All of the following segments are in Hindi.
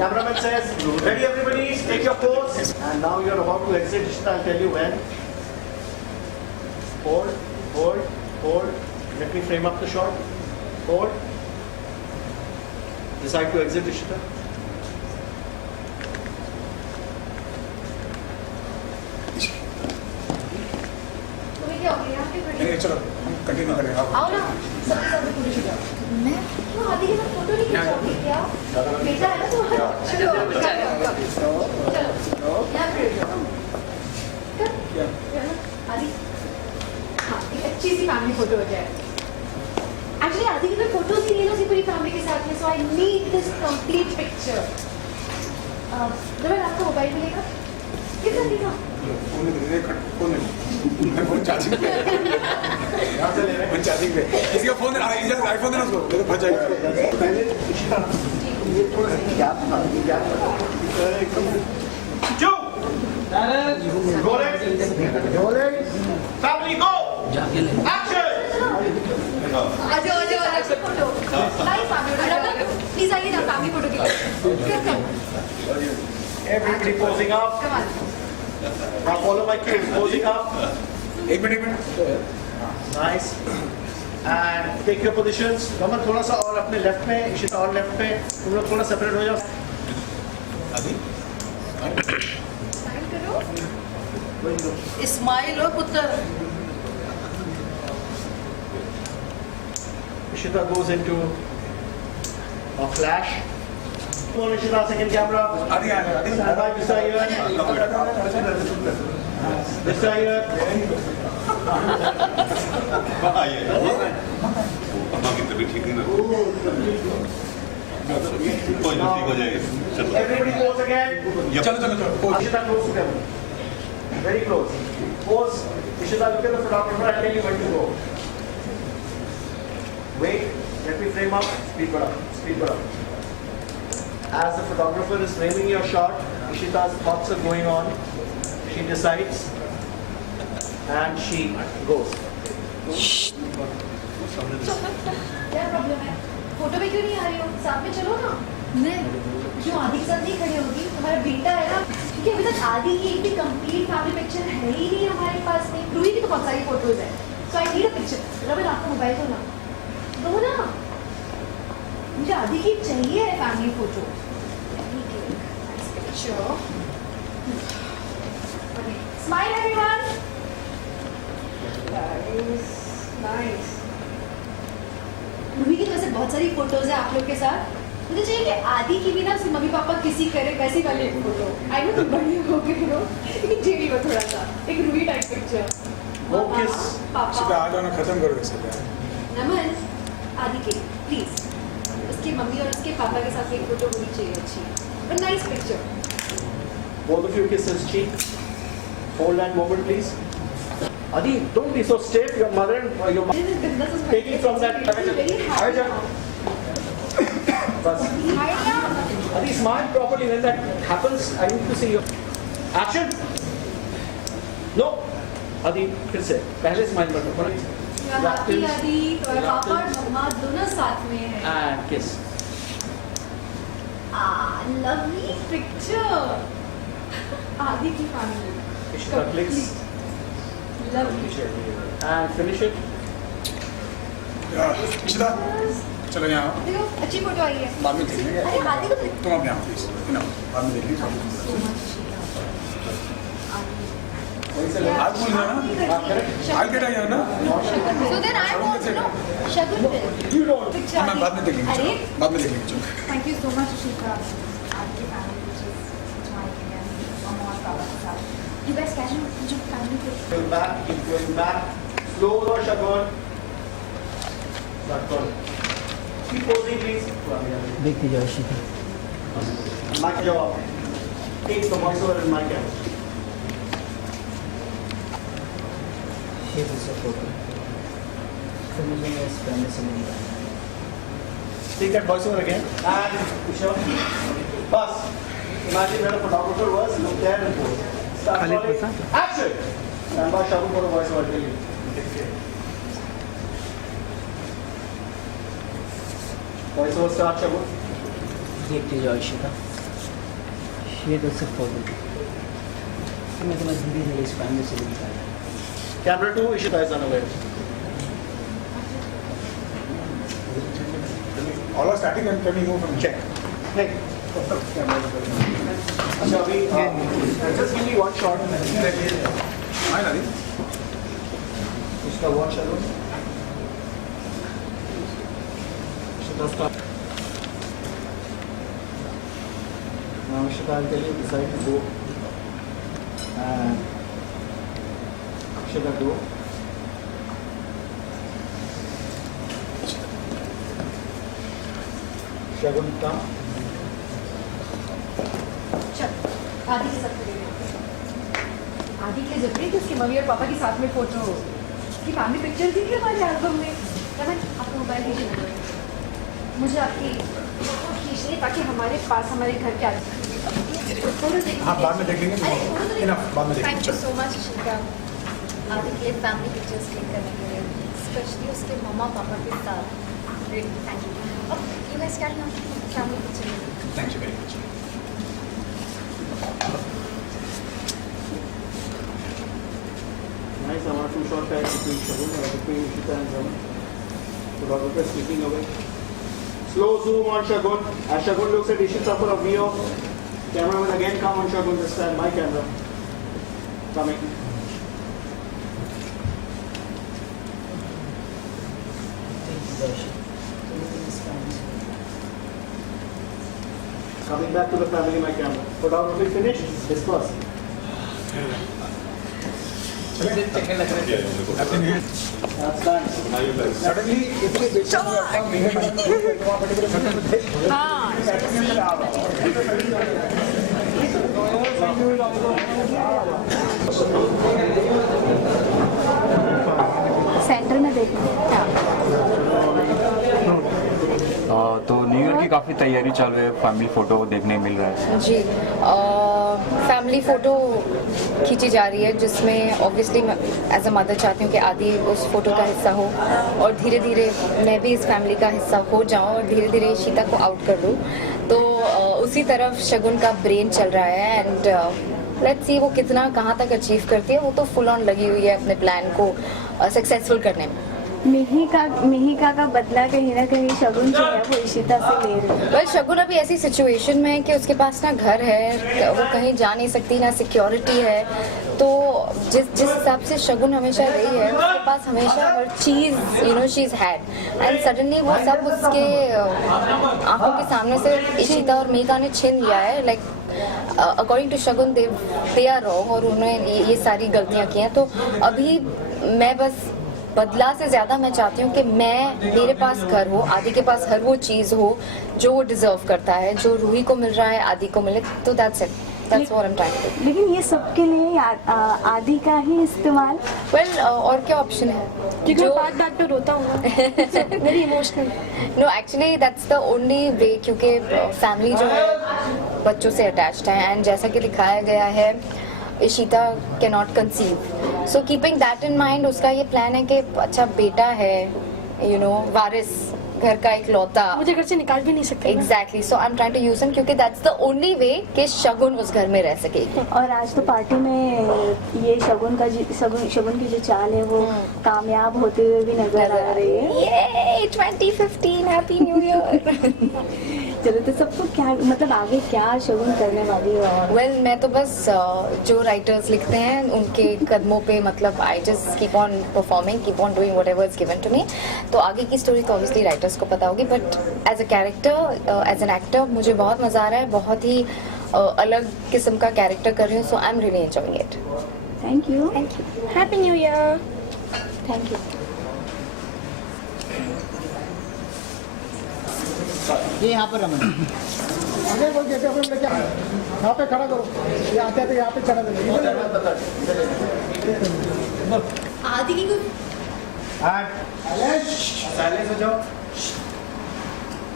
Cameraman says, ready everybody, take your pose. And now you're about to exit. Ishita, I'll tell you when. Hold, hold, hold. Let me frame up the shot. Hold. Decide to exit, Ishita. चलो कंटिन्यू करें आप। आओ ना सबके साथ फोटो खिंचाओ। मैं क्यों आदि के साथ फोटो नहीं खिंचाओगी क्या? बेटा है ना तुम्हारा। चलो चलो यहाँ पे आदि हाँ एक अच्छी सी फैमिली फोटो हो जाए। एक्चुअली आदि की मैं फोटोज ली है ना पूरी फैमिली के साथ में, so I need this complete picture. जब आपका मोबाइल मिलेगा कितना दिखा? फोन चार्जिंग पे फोन चार्जिंग पे इसका फोन आईफोन देना उसको तो फंस जाएगा। पहले ये थोड़ा सा गैप था, ये गैप एकदम जो रोलिंग फैमिली गो एक्शन। आ जाओ photo live family photo please आइए ना फैमिली फोटो के लिए। Everybody posing up. Come on. Now follow my cues. Posing up. एक minute Nice. And take your positions. कमर थोड़ा सा और अपने लेफ्ट में, इशिता और लेफ्ट पे, तुम लोग थोड़ा सेपरेट हो जाओ। अभी साइन करो। स्माइल हो पुत्र। Ishita goes into a flash. Come on, Ishita, second camera. आदि आदि Bye, Mr. Iyer. Mr. Iyer. Everybody pose again. चलो चलो चलो Ishita, close to camera. Very close. Pose. Ishita, look at the photographer. I'll tell you when to go. Wait. Let me frame up. Speed it up. Speed it up. As the photographer is framing your shot, Ishita's thoughts are going on. She decides and she goes. क्या प्रॉब्लम है? फोटो में क्यों नहीं आ रही हो? साथ में चलो ना। मैं क्यों आदि के साथ नहीं खड़ी होगी? तुम्हारा बेटा है ना, क्योंकि अभी तक आदि की एक भी कंप्लीट फैमिली पिक्चर है ही नहीं हमारे पास में। रूही की तो बहुत सारी फोटोज है, so I need a picture. रविन आपका मोबाइल दो ना, दो ना, मुझे आदि की चाहिए है family photo. Picture smile everyone. Nice. Ruhi की तो वैसे बहुत सारी फोटोज है आप लोग के साथ। मुझे चाहिए कि आदि की भी ना मम्मी पापा किसी करे वैसी वाली एक फोटो। आई नो तुम बड़ी हो गई हो, लेकिन चाहिए वो थोड़ा सा एक रूही टाइप पिक्चर। वो किस सीधा आ जाओ ना, खत्म करो इसे। नमन आदि के प्लीज उसकी मम्मी और उसके पापा के साथ एक फोटो होनी चाहिए अच्छी, but nice picture. Both of you kiss his cheek. Hold that moment, please. Adi, don't be so stiff. Your mother and your mother. This is business is Taking from that. very hard. Bas. Adi, smile properly. When that happens, I need to see your action. No. Adi, फिर से पहले smile बटन पर. हाथी आदि और पापा और मम्मा दोनों साथ में हैं। And kiss. Lovely picture. आदि की family. Ishita clicks. Lovely. And finish it. Ishita चलो यहाँ आओ। देखो अच्छी फोटो आई है। बाद में देख लेंगे। अरे आदि को तुम अपने आप प्लीज बाद में देख लेंगे। आज बोल रहा ना, आज के टाइम ना। So then I want to know Shagun film. You don't. Picture मैं बाद में देख लेंगे। अरे चलो, बाद में देख लेंगे चलो। Thank you so much, Ishita. आपकी family which is smiling and mama और पापा के साथ. You guys can जो family को Going back, keep going back. Slow or Shagun. Start going. Keep posing, please. देखती जाओ शीता। Mic job. Take the voiceover and mic out. Here is a photo. Familiar as Spanish in India. Take that voiceover again. And Usha. Bus. Imagine that a photographer was look there and pose. Start calling. Action. Stand by Shagun for the voiceover. Tell you. Voiceover start, Shagun. देखती जाओ शीता। Here is a photo. मैं तो धीरे-धीरे इस फैमिली से मिलता है. Camera 2, Ishita is unaware. All are static and can we go from check? Hey. अच्छा अभी just give me one shot. Fine, Adi. इसका one shot. Ishita start. Now Ishita, I'll tell you decide to go. And Ishita go. Shagun come. चल आदि के साथ करेंगे. आदि के लिए जरूरी है कि उसकी मम्मी और पापा के साथ में फोटो हो. उसकी फैमिली पिक्चर थी हमारे एल्बम में. रमन आपको मोबाइल खींचना है. मुझे आपकी फोटो खींचनी है ताकि हमारे पास हमारे घर के आगे फोटो देखिए. हाँ बाद में देख लेंगे. Enough, बाद में थैंक देखेंगे. यू सो मच इशिता आदि के लिए फैमिली पिक्चर्स क्लिक करने के लिए स्पेशली उसके मम्मा पापा के साथ. Really thank you. अब you guys can have family picture. Thank you very much. Nice, I want 2 short pairs between Shagun and between Ishita and Raman. Photographer speaking away. Slow zoom on Shagun. As Shagun looks at Ishita for a view. Cameraman again come on Shagun this time. My camera. Coming. Coming back to the family, my camera. Photography finished. Discuss. Happy New Year. That's done. Suddenly इतने बेचैन हुआ था मेरे मन में वहाँ particular समय में थे. सेंटर में देखना. तो न्यू ईयर की काफ़ी तैयारी चल रही है. फैमिली फ़ोटो देखने मिल रहा है. जी फैमिली फ़ोटो खींची जा रही है जिसमें ऑब्वियसली मैं एज अ मदर चाहती हूँ कि आदि उस फ़ोटो का हिस्सा हो और धीरे धीरे मैं भी इस फैमिली का हिस्सा हो जाऊँ और धीरे धीरे शीता को आउट कर दूँ. तो उसी तरफ शगुन का ब्रेन चल रहा है एंड लेट्स सी वो कितना कहाँ तक अचीव करती है. वो तो फुल ऑन लगी हुई है अपने प्लान को सक्सेसफुल करने में. मिहिका का बदला कहीं ना कहीं शगुन जो है वो इशिता से ले रही है. वेल शगुन अभी ऐसी सिचुएशन में है कि उसके पास ना घर है, वो कहीं जा नहीं सकती, ना सिक्योरिटी है. तो जिस हिसाब से शगुन हमेशा रही है उसके पास हमेशा हर चीज़ you know she is had and suddenly वो सब उसके आंखों के सामने से इशिता और मिहिका ने छीन लिया है. Like according to Shagun they are wrong और उन्होंने ये सारी गलतियाँ की हैं. तो अभी मैं बस बदला से ज़्यादा मैं चाहती हूँ कि मेरे पास घर हो, आदि के पास हर वो चीज़ हो जो वो डिज़र्व करता है, जो रूही को मिल रहा है आदि को मिले. तो that's it. That's what I'm trying to do. लेकिन ये सबके लिए आदि का ही इस्तेमाल. Well, और क्या ऑप्शन है? क्योंकि बात पे रोता हूँ ना. Very emotional. No, actually that's the only way क्योंकि फैमिली जो है बच्चों से अटैच्ड है एंड जैसा कि दिखाया गया है Ishita can not conceive. So keeping that in mind उसका ये प्लान है कि अच्छा बेटा है यू नो वारिस घर का एक लौता, मुझे घर से निकाल भी नहीं सकते. Exactly. So I am trying to use him क्योंकि दैट्स द ओनली वे कि शगुन उस घर में रह सकेगी. और आज तो पार्टी में ये शगुन की जो चाल है वो कामयाब होते हुए भी नजर आ रही है. ये 2015 हैप्पी न्यू ईयर. चलो तो सबको क्या मतलब आगे क्या शगुन करने वाली है. और वेल मैं तो बस जो राइटर्स लिखते हैं उनके कदमों पे मतलब I just keep on performing, keep on doing whatever is given to me. तो आगे की स्टोरी तो ऑब्वियसली राइटर्स को पता होगी but as a character as an actor मुझे बहुत मज़ा आ रहा है. बहुत ही अलग किस्म का कैरेक्टर कर रही हूँ. So I am really enjoying it. Thank you. Happy new year. Thank you. ये यहाँ पर रमन. आगे बोल कैसे अपने लेके यहाँ पे खड़ा करो. ये आते आते यहाँ पे चढ़ा दे. आदि की कोई Silence हो जाओ.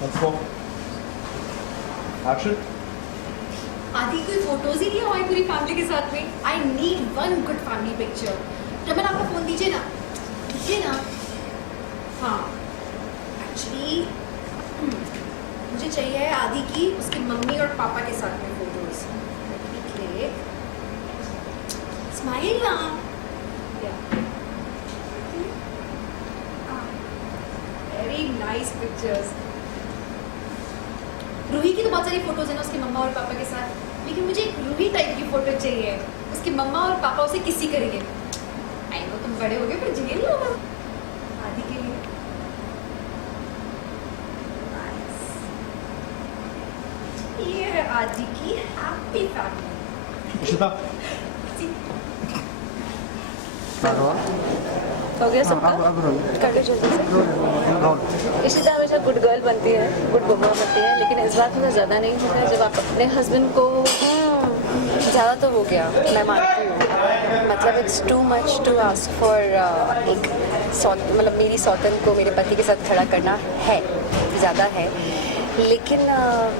Let's go. Action. आदि की कोई फोटोज ही नहीं है हमारी पूरी फैमिली के साथ में. I need one good family picture. Raman आपका फोन दीजिए ना. दीजिए ना. हाँ एक्चुअली मुझे चाहिए आदि की उसकी मम्मी और पापा के साथ में photos. Very nice pictures. Ruhi की तो बहुत सारी फोटोज हैं ना उसके मम्मा और पापा के साथ, लेकिन मुझे एक रूही टाइप की फोटो चाहिए। उसके मम्मा और पापा उसे किसी करेंगे। आई नो तुम बड़े हो गए पर झेल लो ना आदि के लिए। Nice. ये है आदि की हैप्पी फैमिली। इशिता हो गया सबका? कर लो जल्दी से। इशिता हमेशा गुड गर्ल बनती है, गुड बुआ बनती है, लेकिन इस बात में ज़्यादा नहीं होता है। जब आप अपने हस्बैंड को ज़्यादा तो हो गया, मैं मानती हूँ। मतलब it's too much to ask for एक मतलब मेरी सौतन को मेरे पति के साथ खड़ा करना है, ज़्यादा है। लेकिन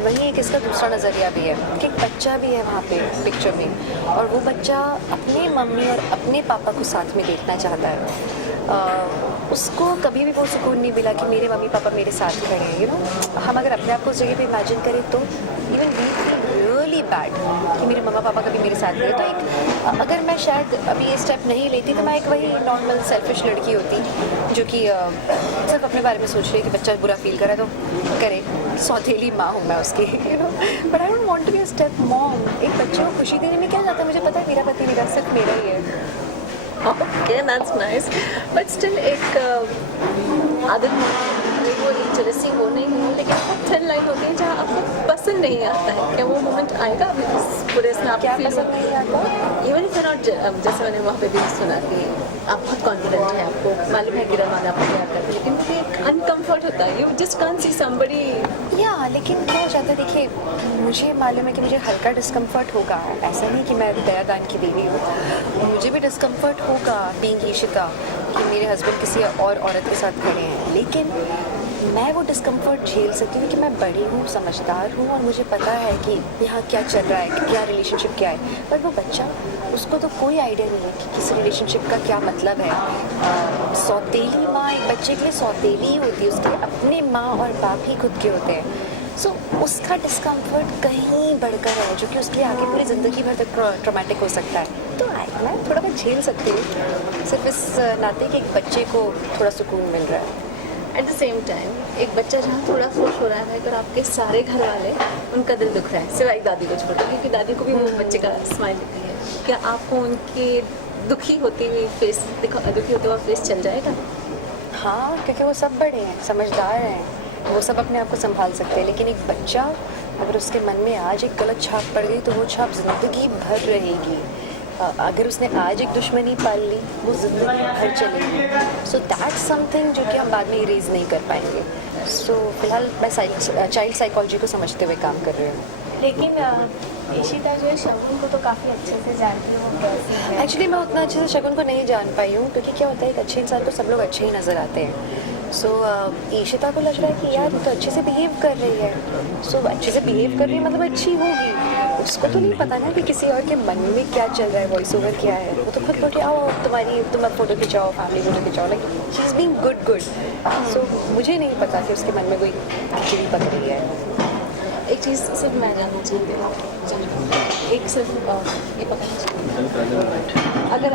वही एक इसका दूसरा नज़रिया भी है कि एक बच्चा भी है वहाँ पे पिक्चर में, और वो बच्चा अपने मम्मी और अपने पापा को साथ में देखना चाहता है। उसको कभी भी वो सुकून नहीं मिला कि मेरे मम्मी पापा मेरे साथ खड़े हैं। यू नो, हम अगर अपने आप को उस जगह पे इमेजिन करें तो even we feel really bad कि मेरे मम्मा पापा कभी मेरे साथ गए। तो एक अगर मैं शायद अभी ये स्टेप नहीं लेती तो मैं एक वही नॉर्मल सेल्फिश लड़की होती जो कि सिर्फ अपने बारे में सोच रही है कि बच्चा बुरा फील करे तो करे, सौतेली माँ हूँ मैं उसकी। You know, but I don't want to be a step mom. एक बच्चे को खुशी देने में क्या जाता है, मुझे पता है मेरा पति मेरा सिर्फ मेरा ही है। Okay that's nice, but still एक आदत वो इंटरेस्टिंग वो नहीं है, लेकिन वो थिन लाइन होती है जहाँ आपको पसंद नहीं आता है। क्या वो मोमेंट आएगा पूरे इसमें आपको क्या feel पसंद नहीं आता? इवन इफ नॉट, जैसे मैंने वहाँ पे भी सुना कि आप बहुत कॉन्फिडेंट हैं, आपको मालूम है कि रहमान आपको प्यार करते हैं, लेकिन मुझे एक अनकम्फर्ट होता है। You just can't see somebody. या लेकिन क्या हो जाता है, देखिए मुझे मालूम है कि मुझे हल्का डिस्कम्फर्ट होगा। ऐसा नहीं कि मैं दयादान की बीवी हूँ, मुझे भी डिस्कम्फर्ट होगा बीइंग ईशिता कि मेरे हस्बैंड किसी और औरत के साथ खड़े हैं। लेकिन मैं वो डिस्कम्फर्ट झेल सकती हूँ कि मैं बड़ी हूँ, समझदार हूँ, और मुझे पता है कि यहाँ क्या चल रहा है, क्या रिलेशनशिप क्या है। पर वो बच्चा, उसको तो कोई आइडिया नहीं है कि किसी रिलेशनशिप का क्या मतलब है। सौतेली माँ एक बच्चे के लिए सौतेली ही होती है, उसके अपने माँ और बाप ही खुद के होते हैं। सो उसका डिस्कम्फर्ट कहीं बढ़कर है, जो कि उसके लिए आगे पूरी ज़िंदगी भर तक ट्रॉमेटिक हो सकता है। तो मैं थोड़ा बहुत झेल सकती हूँ, सिर्फ इस नाते कि एक बच्चे को थोड़ा सुकून मिल रहा है। एट द सेम टाइम एक बच्चा जहाँ थोड़ा खुश हो रहा है और आपके सारे घर वाले उनका दिल दुख रहा है, सिवाय दादी को छोड़, क्योंकि दादी को भी वो बच्चे का स्माइल दिखती है। क्या आपको उनके दुखी होती हुई फेस दुखी होते हुआ फेस चल जाएगा? हाँ, क्योंकि वो सब बड़े हैं, समझदार हैं, वो सब अपने आप को संभाल सकते हैं। लेकिन एक बच्चा अगर उसके मन में आज एक गलत छाप पड़ गई तो वो छाप ज़िंदगी भर रहेगी। अगर उसने आज एक दुश्मनी पाल ली वो ज़िंदगी भर चलेगी। सो दैट्स समथिंग जो कि हम बाद में इरेज नहीं कर पाएंगे। सो फिलहाल मैं चाइल्ड साइकोलॉजी को समझते हुए काम कर रही हूँ। लेकिन इशिता जो है शगुन को तो काफ़ी अच्छे से जानती हूँ, वो कैसी है। एक्चुअली मैं उतना अच्छे से शगुन को नहीं जान पाई हूँ, क्योंकि क्या होता है एक अच्छे इंसान को सब लोग अच्छे ही नज़र आते हैं। सो ईशिता को लग रहा है कि यार ये तो अच्छे से बिहेव कर रही है। सो अच्छे से बिहेव कर रही है मतलब अच्छी होगी। उसको तो नहीं पता ना कि किसी और के मन में क्या चल रहा है, वॉइस ओवर क्या है। वो तो खुद बोल के आओ तुम अब फोटो खिंचाओ, फैमिली फोटो खिंचाओ, like she is being good. So मुझे नहीं पता कि उसके मन में कोई खिचड़ी पक रही है। एक चीज़ सिर्फ मैं जानना चाहती हूँ, एक सिर्फ ये पता नहीं, अगर